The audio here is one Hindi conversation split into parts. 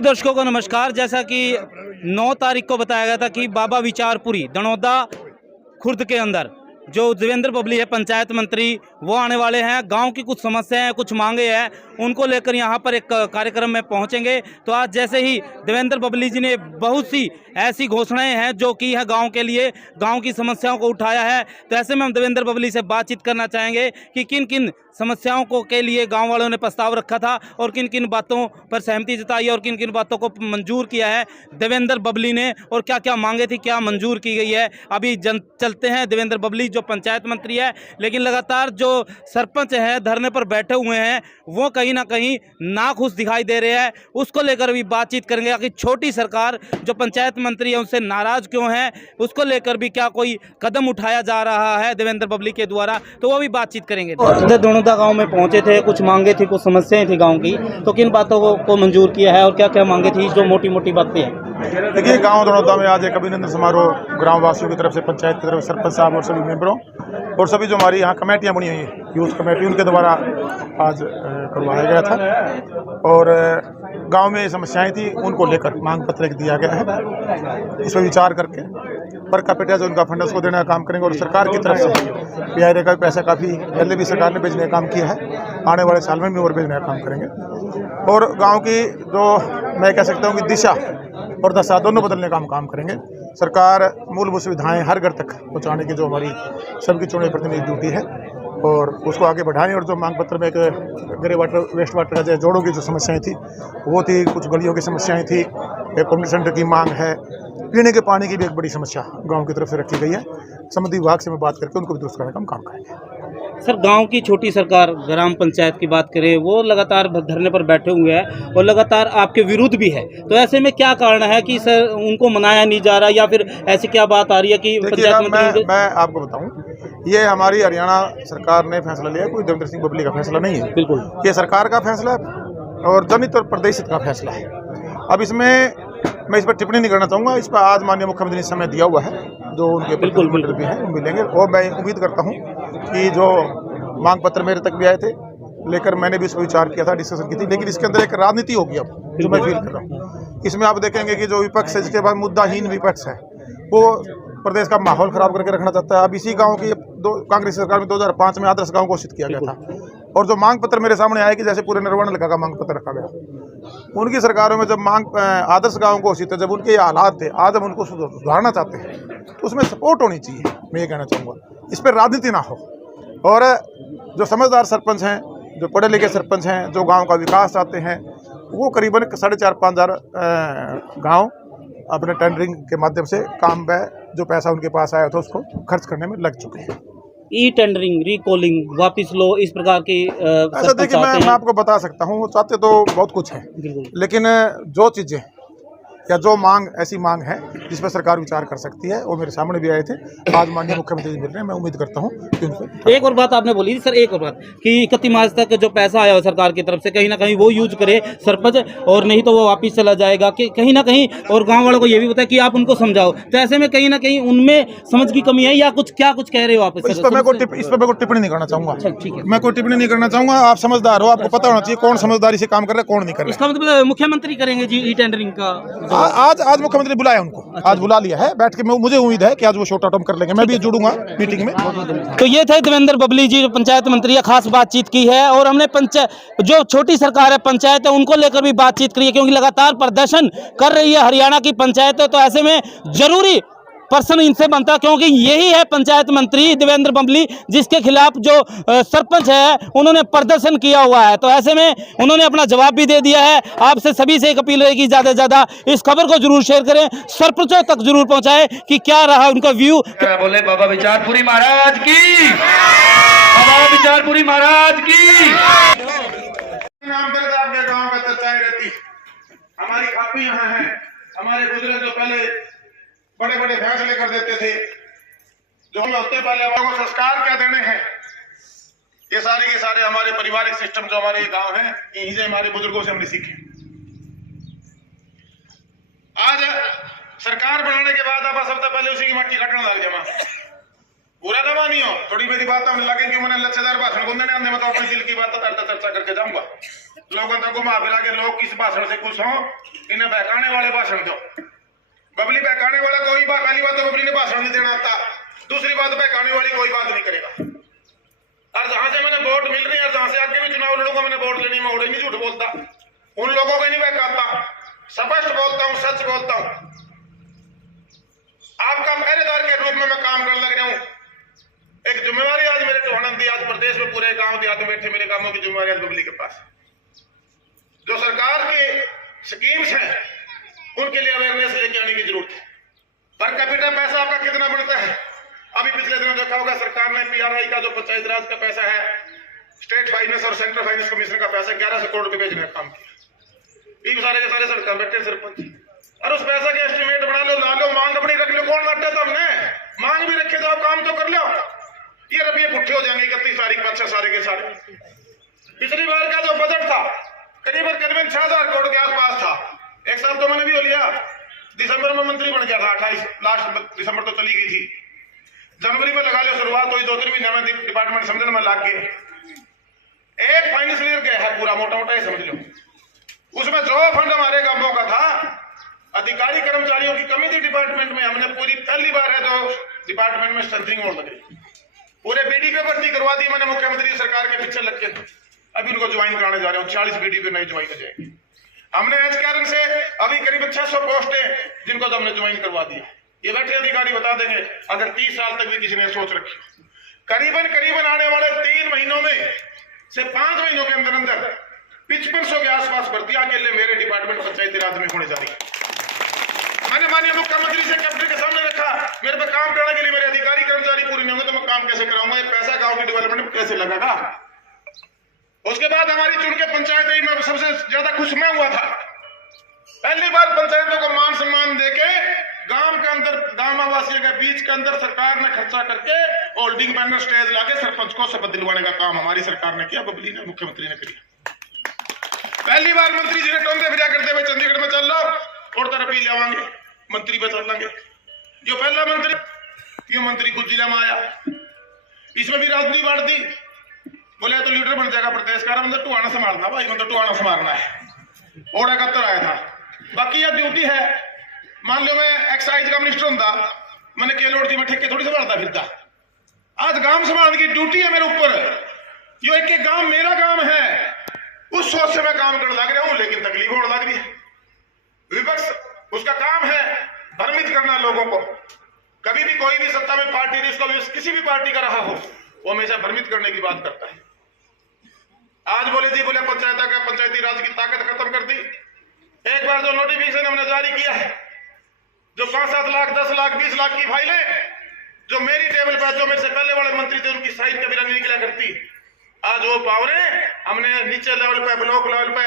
सभी दर्शकों को नमस्कार। जैसा कि 9 तारीख को बताया गया था कि बाबा विचारपुरी दनौदा खुर्द के अंदर जो देवेंद्र बबली है पंचायत मंत्री, वो आने वाले हैं। गांव की कुछ समस्याएं हैं, कुछ मांगे हैं, उनको लेकर यहां पर एक कार्यक्रम में पहुंचेंगे। तो आज जैसे ही देवेंद्र बबली जी ने बहुत सी ऐसी घोषणाएं हैं जो की है गांव के लिए, गांव की समस्याओं को उठाया है। तो ऐसे में हम देवेंद्र बबली से बातचीत करना चाहेंगे कि किन किन समस्याओं को के लिए गांव वालों ने प्रस्ताव रखा था और किन किन बातों पर सहमति जताई और किन किन बातों को मंजूर किया है देवेंद्र बबली ने, और क्या क्या मांगे थी, क्या मंजूर की गई है। अभी चलते हैं। देवेंद्र बबली जो पंचायत मंत्री है, लेकिन लगातार जो सरपंच है धरने पर बैठे हुए हैं, वो कहीं ना कहीं नाखुश दिखाई दे रहे हैं। उसको लेकर भी बातचीत करेंगे कि छोटी सरकार जो पंचायत मंत्री है उनसे नाराज क्यों है, उसको लेकर भी क्या कोई कदम उठाया जा रहा है देवेंद्र बबली के द्वारा, तो वो भी बातचीत करेंगे। दनौदा गांव में पहुंचे थे, कुछ मांगे थी, कुछ समस्याएं थी गांव की, तो किन बातों को मंजूर किया है और क्या क्या मांगे थी जो मोटी मोटी बातें हैं। देखिए, गांव दनौदा में आज एक अभिनंदन समारोह ग्राम वासियों की तरफ से, पंचायत की तरफ, सरपंच साहब और सभी मेंबरों और सभी जो हमारी यहाँ कमेटियाँ बनी हुई हैं, यूथ कमेटी, उनके द्वारा आज करवाया गया था। और गांव में समस्याएं थी, उनको लेकर मांग पत्र दिया गया है। इस पर विचार करके पर कैपिटा जो उनका फंड उसको देने का काम करेंगे। और सरकार की तरफ से पीआईआर का पैसा काफ़ी पहले भी सरकार ने भेजने का काम किया है, आने वाले साल में भी और भेजने का काम करेंगे। और गांव की जो मैं कह सकता हूं कि दिशा और दशा दोनों बदलने का हम काम करेंगे। सरकार मूलभूत सुविधाएं हर घर तक पहुंचाने की जो हमारी सबकी चुने प्रतिनिधि ड्यूटी है, और उसको आगे बढ़ाएं। और जो मांग पत्र में एक ग्रे वाटर, वेस्ट वाटर का जोड़ों की जो समस्याएं थी वो थी, कुछ गलियों की समस्याएं थी, एक कम्युनिटी सेंटर की मांग है, पीने के पानी की भी एक बड़ी समस्या गांव की तरफ से रखी गई है। संबंधित विभाग से मैं बात करके उनको भी दुरुस्त करने का काम करेंगे। सर, गांव की छोटी सरकार ग्राम पंचायत की बात करें, वो लगातार धरने पर बैठे हुए हैं और लगातार आपके विरुद्ध भी है, तो ऐसे में क्या कारण है कि सर उनको मनाया नहीं जा रहा, या फिर ऐसी क्या बात आ रही है कि पंचायत मंत्री? मैं आपको बताऊं, ये हमारी हरियाणा सरकार ने फैसला लिया, कोई देवेंद्र सिंह बबली का फैसला नहीं है। बिल्कुल, ये सरकार का फैसला और जनहित और प्रदेशित का फैसला है। अब इसमें मैं इस पर टिप्पणी नहीं करना चाहूँगा। इस पर आज माननीय मुख्यमंत्री ने समय दिया हुआ है, जो उनके बिल्कुल भी हैं वो मिलेंगे। और मैं उम्मीद करता हूँ कि जो मांग पत्र मेरे तक भी आए थे, लेकर मैंने भी इस पर विचार किया था, डिस्कशन की थी, लेकिन इसके अंदर एक राजनीति होगी अब, जो मैं फील कर रहा हूँ। इसमें आप देखेंगे कि जो विपक्ष है, जिसके बाद मुद्दाहीन विपक्ष है, वो प्रदेश का माहौल खराब करके रखना चाहता है। अब इसी गांव की कांग्रेस सरकार में 2005 में आदर्श गांव घोषित किया गया था। और जो मांग पत्र मेरे सामने आया कि जैसे पूरे निर्वाण इलाका का मांग पत्र रखा गया, उनकी सरकारों में जब मांग आदर्श गांव घोषित है, जब उनके ये हालात थे, आज हम उनको सुधारना चाहते हैं, तो उसमें सपोर्ट होनी चाहिए। मैं ये कहना चाहूँगा, इस पर राजनीति ना हो। और जो समझदार सरपंच हैं, जो पढ़े लिखे सरपंच हैं, जो गाँव का विकास चाहते हैं, वो करीबन 4,500-5 हज़ार गाँव अपने टेंडरिंग के माध्यम से काम में जो पैसा उनके पास आया था उसको खर्च करने में लग चुके हैं। ई टेंडरिंग, रिकॉलिंग, वापिस लो, इस प्रकार की ऐसा देखिए, मैं आपको बता सकता हूँ, वो चाहते तो बहुत कुछ है, लेकिन जो चीज़ें या जो मांग, ऐसी मांग है जिस पर सरकार विचार कर सकती है, वो मेरे सामने भी आए थे। आज माननीय मुख्यमंत्री जी मिल रहे हैं, मैं उम्मीद करता हूँ कि उनसे। एक और बात आपने बोली सर, एक और बात कि 31 मार्च तक जो पैसा आया हो सरकार की तरफ से, कहीं ना कहीं वो यूज करे सरपंच, और नहीं तो वो वापस चला जाएगा कि कहीं ना कहीं। और गांव वालों को ये भी पता है कि आप उनको समझाओ, तो ऐसे में कहीं ना कहीं उनमें समझ की कमी है, या कुछ क्या कुछ कह रहे हो आप? इस पर मैं कोई टिप्पणी नहीं करना चाहूँगा। ठीक है, मैं कोई टिप्पणी नहीं करना चाहूँगा। आप समझदार हो, आपको पता होना चाहिए कौन समझदारी से काम कर रहा है, कौन नहीं कर रहा है। इसका मतलब मुख्यमंत्री करेंगे जी ई टेंडरिंग का? आज मुख्यमंत्री बुलाया उनको, आज बुला लिया है बैठ के। मुझे उम्मीद है कि आज वो शॉर्ट आउट कर लेंगे, मैं भी जुड़ूंगा मीटिंग में। तो ये थे देवेंद्र बबली जी, जो पंचायत मंत्री है, खास बातचीत की है। और हमने जो छोटी सरकार है, पंचायत है, उनको लेकर भी बातचीत करी है, क्योंकि लगातार प्रदर्शन कर रही है हरियाणा की पंचायत है। तो ऐसे में जरूरी प्रश्न इनसे बनता है, क्योंकि यही है पंचायत मंत्री देवेंद्र बबली, जिसके खिलाफ जो सरपंच है उन्होंने प्रदर्शन किया हुआ है। तो ऐसे में उन्होंने अपना जवाब भी दे दिया है। आपसे सभी से एक अपील रहेगी, ज़्यादा से ज़्यादा इस खबर को जरूर शेयर करें, सरपंचों तक जरूर पहुंचाएं कि क्या रहा उनका व्यू। बोले बाबा विचारपुरी महाराज की, बाबा विचारपुरी महाराज की। आपके गाँव में चर्चाएं रहती, हमारी खापी यहाँ है, हमारे बुजुर्ग जो पहले बड़े बड़े फैसले कर देते थे, जो हम हफ्ते पहले हमारे संस्कार क्या देने हैं, ये सारे के सारे हमारे पारिवारिक सिस्टम जो हमारे गांव है, यहीं से हमारे बुजुर्गों से हमने सीखे। आज सरकार बनाने के बाद आप सबसे पहले उसी की मट्टी काटने लग जामा, बुरा ना मानियो, थोड़ी मेरी बात हमने लगे कि मैंने लच्छेदार भाषण को देने आने में तो अपने दिल की बात चर्चा करके जाऊंगा। लोगों तक घुमा फिरा के लोग किस भाषण से खुश हों, इन्हें बहकाने वाले भाषण दो। बबली बहकाने वाला कोई बात, पहली बात तो बबली ने भाषण नहीं देना आता, दूसरी बात बहकाने वाली कोई बात नहीं करेगा। और जहां से मैंने वोट मिल रही है और जहां से आगे भी चुनाव लड़ूंगा, मैंने वोट लेनी, मैं नहीं झूठ बोलता, उन लोगों को नहीं बहकाता, स्पष्ट बोलता हूं, सच बोलता हूं। आपका पहरेदार के रूप में मैं काम करने लग रहा हूं। एक जिम्मेवारी आज मेरे टोहनन दी, आज प्रदेश में पूरे गांव देहात में बैठे मेरे कामों की जिम्मेवारी आज बबली के पास। जो सरकार के स्कीम्स हैं उनके लिए अवेयरनेस लेके आने की जरूरत है। पर कैपिटा पैसा आपका कितना बढ़ता है? अभी पिछले दिनों देखा होगा सरकार ने पीआरआई का जो पंचायत राज का पैसा है, स्टेट फाइनेंस और सेंट्रल फाइनेंस कमीशन का पैसा 1100 करोड़ रुपए भेजने का काम किया। ये सारे के सारे सड़क बैठे सरपंच, और उस पैसा के एस्टिमेट बना लो, ला लो, मांग अपनी रख लो। कौन बांटे? तो हमने मांग भी रखे तो आप काम तो कर लो। ये रबिये पुट्ठे हो जाएंगे 31 तारीख 5 सारे के सारे। पिछली बार का जो बजट था करीबन 6000 करोड़ के आसपास था। एक साल तो मैंने भी हो लिया, दिसंबर में मंत्री बन गया था, 28 लास्ट दिसंबर तो चली गई थी, जनवरी में लगा लो शुरुआत हुई, 2-3 महीने में डिपार्टमेंट समझने में लग गए। एक फाइनेंशियल गया है पूरा मोटा मोटा, समझ लो। उसमें जो फंड हमारे गांवों का था, अधिकारी कर्मचारियों की कमी थी डिपार्टमेंट में, हमने पूरी पहली बार है तो डिपार्टमेंट में स्ट्रेंथनिंग और लगी, पूरे बीडी पे भर्ती करवा दी मैंने मुख्यमंत्री सरकार के पीछे लग के। अभी उनको ज्वाइन कराने जा रहे हूँ, 40 बीडी पे नए ज्वाइन हो जाएंगे। हमने एच कारण से अभी करीब 600 पोस्टें जिनको तो हमने ज्वाइन करवा दिया। ये बैठे अधिकारी बता देंगे, अगर 30 साल तक भी किसी ने सोच रखी, करीबन आने वाले 3 महीनों में से 5 महीनों के अंदर अंदर 5500 के आसपास भर्तियां अकेले मेरे डिपार्टमेंट पंचायती राज में होने जा रही है। मैंने माननीय मुख्यमंत्री से कैबिनेट के सामने रखा, मेरे पे काम कराने के लिए मेरे अधिकारी कर्मचारी पूरे नहीं होंगे तो मैं काम कैसे कराऊंगा? ये पैसा गांव की डेवलपमेंट में कैसे लगेगा? उसके बाद हमारी चुन के पंचायत में सबसे ज्यादा खुश मैं हुआ था। पहली बार पंचायतों को मान सम्मान देके गांव के अंदर ग्रामवासियों के बीच के अंदर सरकार ने खर्चा करके होल्डिंग बैनर स्टेज लाके सरपंच को शपथ दिलवाने का काम हमारी सरकार ने किया, बबली ने, मुख्यमंत्री ने किया। पहली बार मंत्री जी ने टोंदे फिरा करते हुए चंडीगढ़ में चल लो और तरफ ही ले मंत्री पे चल लेंगे। जो पहला मंत्री, ये मंत्री कुछ जिला में आया, इसमें भी राजनीति बांट दी, बोले तो लीडर बन जाएगा प्रदेश का, मतलब टुहाना संभालना भाई, मतलब टुहाना संभालना है। और 71 आया था। बाकी यह ड्यूटी है, मान लो मैं एक्साइज का मिनिस्टर होता, मैंने केलोड़ थी, मैं ठेके थोड़ी संभालता फिरता। आज गांव संभालने की ड्यूटी है मेरे ऊपर, जो एक गांव मेरा काम है, उस सोच से मैं काम करने लग रहा हूं, लेकिन तकलीफ होने लग रही है। विपक्ष उसका काम है भ्रमित करना लोगों को। कभी भी कोई भी सत्ता में पार्टी जिसको किसी भी पार्टी का रहा हो, वो हमेशा भ्रमित करने की बात करता है। आज बोले जी, बोले पंचायती राज की ताकत खत्म कर दी। एक बार जो नोटिफिकेशन हमने जारी किया है, जो 5-7 लाख 10 लाख 20 लाख की फाइलें जो मेरी टेबल पर, जो मेरे से पहले वाले मंत्री थे उनकी साइड कभी नहीं निकला करती, आज वो पावरें हमने नीचे लेवल पे, ब्लॉक लेवल पे,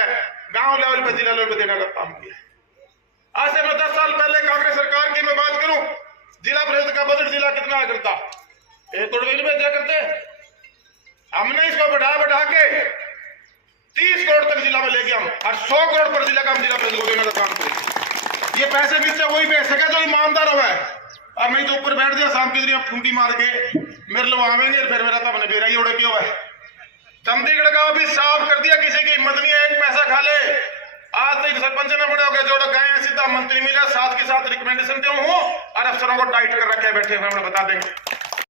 गांव लेवल पे, जिला लेवल पे देने का काम किया। आज से मैं 10 साल पहले कांग्रेस सरकार की मैं बात करूं, जिला परिषद का बजट जिला कितना करता, 1 करोड़ में दिया करते। हमने इसको बढ़ा के 30 करोड़ तक जिला में ले गया, और 100 करोड़ पर जिला का हम जिला परिषद को देने का काम करें। ये पैसे नीचे वही भेज सके जो ईमानदार हुआ है, और नहीं तो ऊपर बैठ जाए शाम की दिन फूंटी मार के मेरे लोग आवेंगे, फिर मेरा तब बेरा ही उड़े क्यों है। चंडीगढ़ का भी साफ कर दिया, किसी की हिम्मत नहीं है एक पैसा खा ले। आज तक सरपंच ने बड़े हो गए, जोड़ गए सीधा मंत्री मिला, साथ के साथ रिकमेंडेशन दे हूं, और अफसरों को टाइट कर रखे बैठे हुए, बता देंगे।